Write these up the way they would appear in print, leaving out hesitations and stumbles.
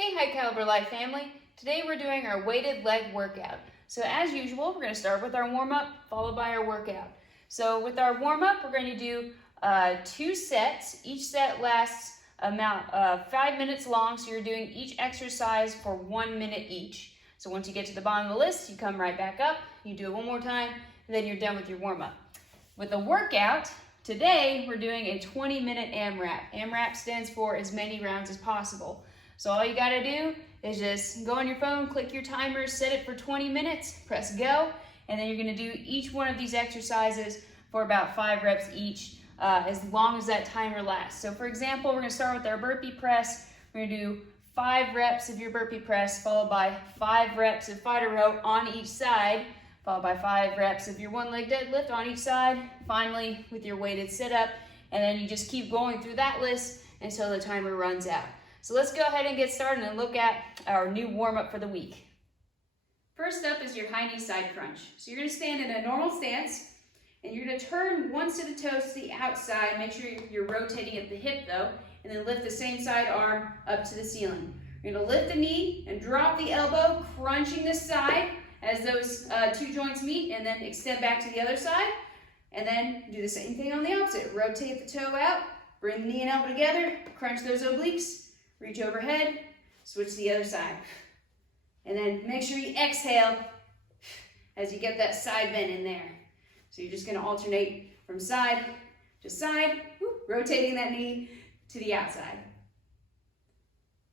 Hey High Caliber Life family, today we're doing our weighted leg workout. So as usual, we're going to start with our warm-up followed by our workout. So with our warm-up, we're going to do 2 sets. Each set lasts about 5 minutes long, so you're doing each exercise for 1 minute each. So once you get to the bottom of the list, you come right back up, you do it one more time, and then you're done with your warm-up. With the workout, today we're doing a 20-minute AMRAP. AMRAP stands for as many rounds as possible. So all you gotta do is just go on your phone, click your timer, set it for 20 minutes, press go, and then you're gonna do each one of these exercises for about 5 reps each, as long as that timer lasts. So for example, we're gonna start with our burpee press. We're gonna do 5 reps of your burpee press, followed by 5 reps of fighter row on each side, followed by 5 reps of your 1 leg deadlift on each side, finally with your weighted sit-up, and then you just keep going through that list until the timer runs out. So let's go ahead and get started and look at our new warm-up for the week. First up is your high knee side crunch. So you're gonna stand in a normal stance, and you're gonna turn one set of toes to the outside. Make sure you're rotating at the hip though, and then lift the same side arm up to the ceiling. You're gonna lift the knee and drop the elbow, crunching the side as those 2 joints meet, and then extend back to the other side. And then do the same thing on the opposite. Rotate the toe out, bring the knee and elbow together, crunch those obliques, reach overhead, switch to the other side. And then make sure you exhale as you get that side bend in there. So you're just gonna alternate from side to side, rotating that knee to the outside.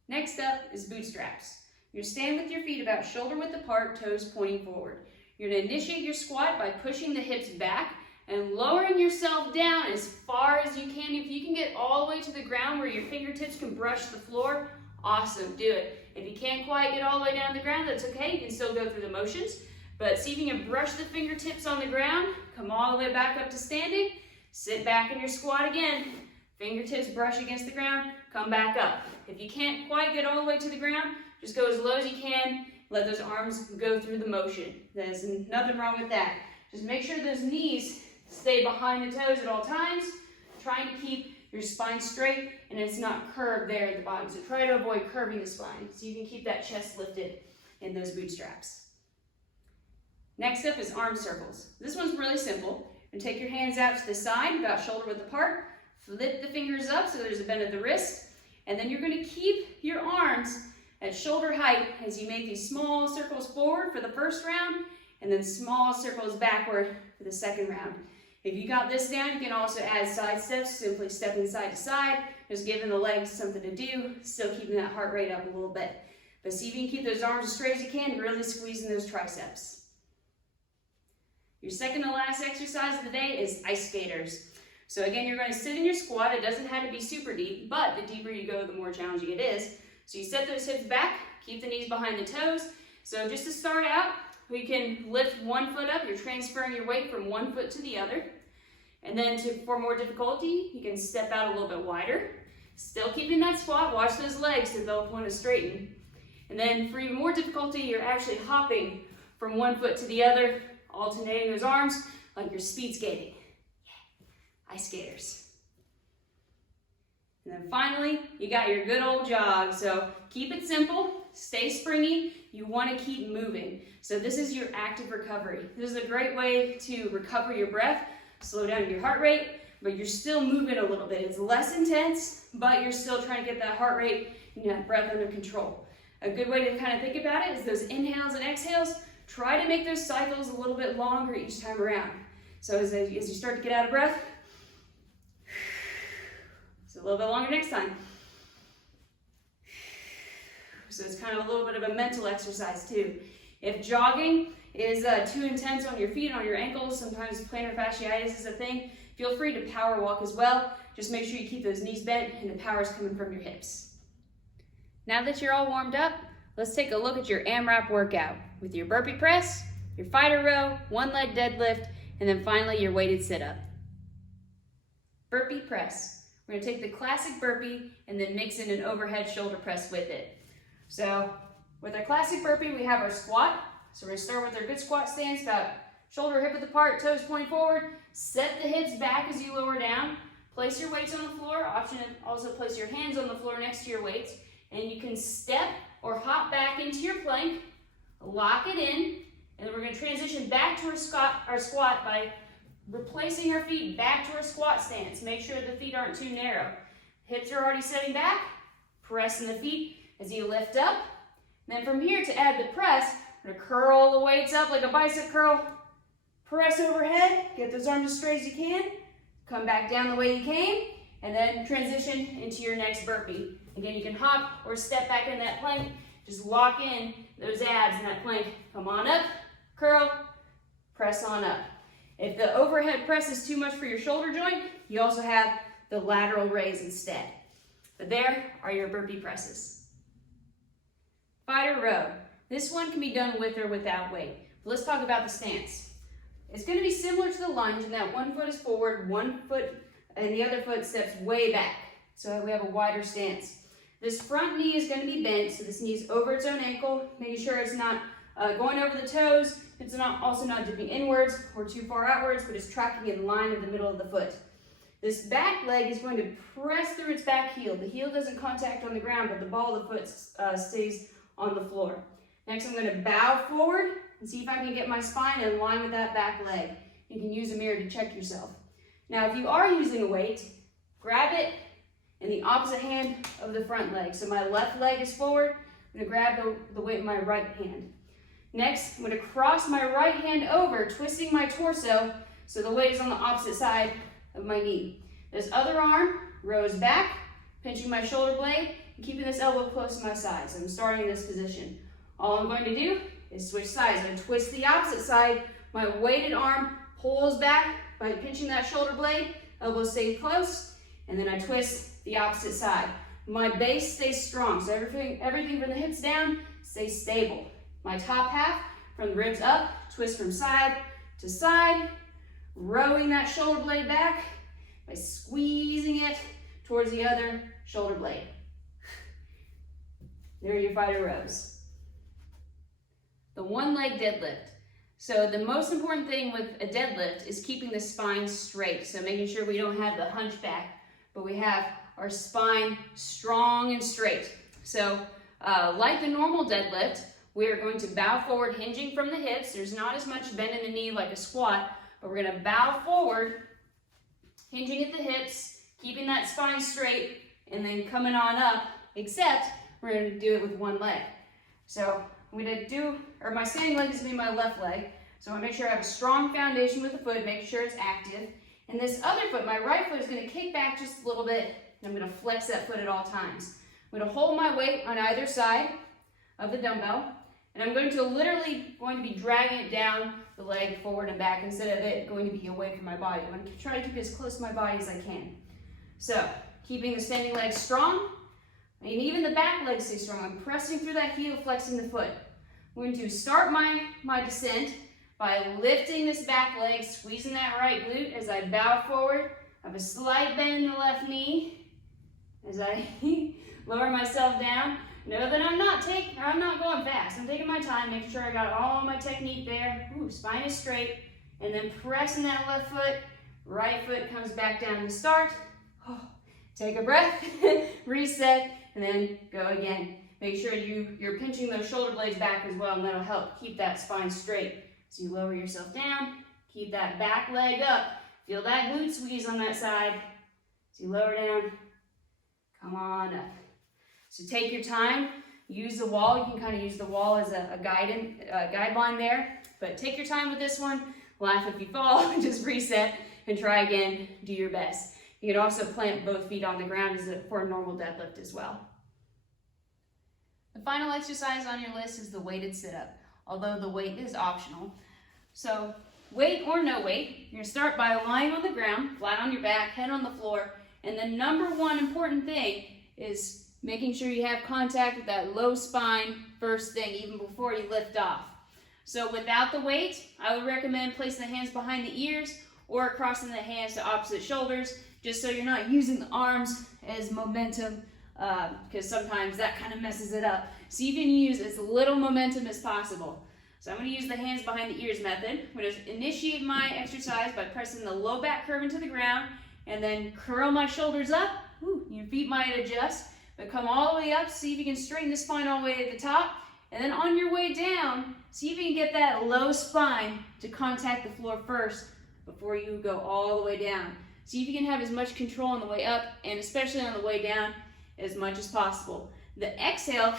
Next up is bootstraps. You're gonna stand with your feet about shoulder width apart, toes pointing forward. You're gonna initiate your squat by pushing the hips back and lowering yourself down as far as you can. If you can get all the way to the ground where your fingertips can brush the floor, awesome, do it. If you can't quite get all the way down to the ground, that's okay, you can still go through the motions. But see if you can brush the fingertips on the ground, come all the way back up to standing, sit back in your squat again, fingertips brush against the ground, come back up. If you can't quite get all the way to the ground, just go as low as you can, let those arms go through the motion. There's nothing wrong with that. Just make sure those knees stay behind the toes at all times, trying to keep your spine straight and it's not curved there at the bottom. So try to avoid curving the spine so you can keep that chest lifted in those bootstraps. Next up is arm circles. This one's really simple. And take your hands out to the side, about shoulder width apart, flip the fingers up so there's a bend at the wrist, and then you're going to keep your arms at shoulder height as you make these small circles forward for the first round and then small circles backward for the second round. If you got this down, you can also add side steps, simply stepping side to side, just giving the legs something to do, still keeping that heart rate up a little bit. But see if you can keep those arms as straight as you can, really squeezing those triceps. Your second to last exercise of the day is ice skaters. So again, you're going to sit in your squat. It doesn't have to be super deep, but the deeper you go, the more challenging it is. So you set those hips back, keep the knees behind the toes. So just to start out, we can lift one foot up. You're transferring your weight from one foot to the other. And then for more difficulty, you can step out a little bit wider. Still keeping that squat. Watch those legs so they'll want to straighten. And then for even more difficulty, you're actually hopping from one foot to the other, alternating those arms like you're speed skating. Yeah. Ice skaters. And then finally, you got your good old jog. So keep it simple, stay springy. You want to keep moving. So this is your active recovery. This is a great way to recover your breath, slow down your heart rate, but you're still moving a little bit. It's less intense, but you're still trying to get that heart rate and that breath under control. A good way to kind of think about it is those inhales and exhales. Try to make those cycles a little bit longer each time around. So as you start to get out of breath, so a little bit longer next time. So it's kind of a little bit of a mental exercise too. If jogging is too intense on your feet, on your ankles, sometimes plantar fasciitis is a thing, feel free to power walk as well. Just make sure you keep those knees bent and the power is coming from your hips. Now that you're all warmed up, let's take a look at your AMRAP workout with your burpee press, your fighter row, 1 leg deadlift, and then finally your weighted sit-up. Burpee press. We're going to take the classic burpee and then mix in an overhead shoulder press with it. So with our classic burpee, we have our squat. So we're going to start with our good squat stance, about shoulder hip width apart, toes pointing forward. Set the hips back as you lower down. Place your weights on the floor. Option to also place your hands on the floor next to your weights. and you can step or hop back into your plank, lock it in, and then we're going to transition back to our squat by replacing our feet back to our squat stance. Make sure the feet aren't too narrow. Hips are already setting back, pressing the feet as you lift up. Then from here, to add the press, we're going to curl the weights up like a bicep curl, press overhead, get those arms as straight as you can, come back down the way you came, and then transition into your next burpee. Again, you can hop or step back in that plank, just lock in those abs in that plank. Come on up, curl, press on up. If the overhead press is too much for your shoulder joint, you also have the lateral raise instead. But there are your burpee presses. Fighter row. This one can be done with or without weight. But let's talk about the stance. It's going to be similar to the lunge in that one foot is forward, one foot and the other foot steps way back. So we have a wider stance. This front knee is going to be bent, so this knee is over its own ankle, making sure it's not going over the toes. It's also not dipping inwards or too far outwards, but it's tracking in line with the middle of the foot. This back leg is going to press through its back heel. The heel doesn't contact on the ground, but the ball of the foot stays on the floor. Next, I'm going to bow forward and see if I can get my spine in line with that back leg. You can use a mirror to check yourself. Now, if you are using a weight, grab it in the opposite hand of the front leg. So my left leg is forward. I'm going to grab the weight in my right hand. Next, I'm going to cross my right hand over, twisting my torso so the weight is on the opposite side of my knee. This other arm rows back, pinching my shoulder blade and keeping this elbow close to my side. So I'm starting in this position. All I'm going to do is switch sides. I'm going to twist the opposite side. My weighted arm pulls back by pinching that shoulder blade. Elbow stays close, and then I twist the opposite side. My base stays strong, so everything from the hips down stays stable. My top half, from the ribs up, twist from side to side, rowing that shoulder blade back by squeezing it towards the other shoulder blade. There are your fighter rows. The one leg deadlift. So the most important thing with a deadlift is keeping the spine straight. So making sure we don't have the hunchback, but we have our spine strong and straight. So like the normal deadlift, we are going to bow forward, hinging from the hips. There's not as much bend in the knee like a squat, but we're going to bow forward, hinging at the hips, keeping that spine straight, and then coming on up, except we're going to do it with one leg. So I'm going to do, or my standing leg is going to be my left leg. So I want to make sure I have a strong foundation with the foot, make sure it's active. And this other foot, my right foot, is going to kick back just a little bit, and I'm going to flex that foot at all times. I'm going to hold my weight on either side of the dumbbell, and I'm going to be dragging it down the leg forward and back instead of it going to be away from my body. I'm going to try to keep it as close to my body as I can. So, keeping the standing leg strong, and even the back leg stays strong. I'm pressing through that heel, flexing the foot. I'm going to start my descent by lifting this back leg, squeezing that right glute as I bow forward. I have a slight bend in the left knee as I lower myself down. Know that I'm not going fast. I'm taking my time, making sure I got all my technique there. Ooh, spine is straight. And then pressing that left foot, right foot comes back down to start. Oh, take a breath, reset, and then go again. Make sure you're pinching those shoulder blades back as well, and that'll help keep that spine straight. So you lower yourself down, keep that back leg up. Feel that glute squeeze on that side. So you lower down, come on up. So take your time, use the wall. You can kind of use the wall as a guideline there, but take your time with this one. Laugh if you fall, just reset and try again, do your best. You can also plant both feet on the ground for a normal deadlift as well. The final exercise on your list is the weighted sit-up, although the weight is optional. So weight or no weight, you're gonna start by lying on the ground, flat on your back, head on the floor, and the number one important thing is making sure you have contact with that low spine first thing, even before you lift off. So without the weight, I would recommend placing the hands behind the ears or crossing the hands to opposite shoulders, just so you're not using the arms as momentum, because sometimes that kind of messes it up. So you can use as little momentum as possible. So I'm going to use the hands behind the ears method. I'm going to initiate my exercise by pressing the low back curve into the ground, and then curl my shoulders up. Ooh, your feet might adjust. But come all the way up, see if you can straighten the spine all the way to the top. And then on your way down, see if you can get that low spine to contact the floor first before you go all the way down. See if you can have as much control on the way up and especially on the way down as much as possible. The exhale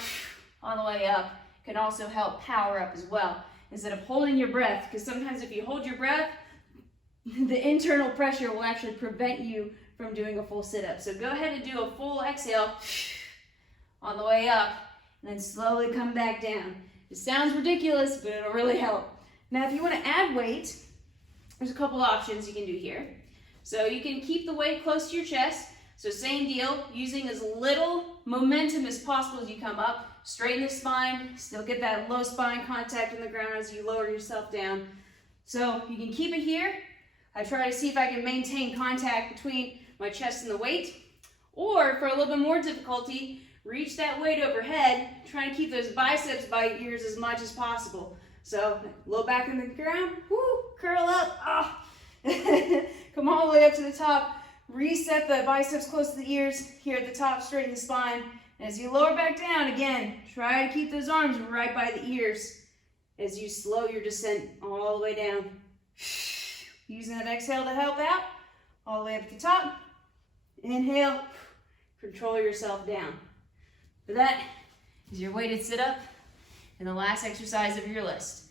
on the way up can also help power up as well, instead of holding your breath, because sometimes if you hold your breath, the internal pressure will actually prevent you from doing a full sit-up. So go ahead and do a full exhale on the way up, and then slowly come back down. It sounds ridiculous, but it'll really help. Now, if you want to add weight, there's a couple options you can do here. So you can keep the weight close to your chest. So same deal, using as little momentum as possible as you come up. Straighten the spine, still get that low spine contact in the ground as you lower yourself down. So you can keep it here. I try to see if I can maintain contact between my chest and the weight. Or for a little bit more difficulty, reach that weight overhead, try and keep those biceps by your ears as much as possible. So low back in the ground, whoo, curl up, ah. Come all the way up to the top, reset the biceps close to the ears, here at the top, straighten the spine. And as you lower back down, again, try to keep those arms right by the ears as you slow your descent all the way down. Using that exhale to help out, all the way up at the top. Inhale, control yourself down. So that is your weighted sit-up and the last exercise of your list.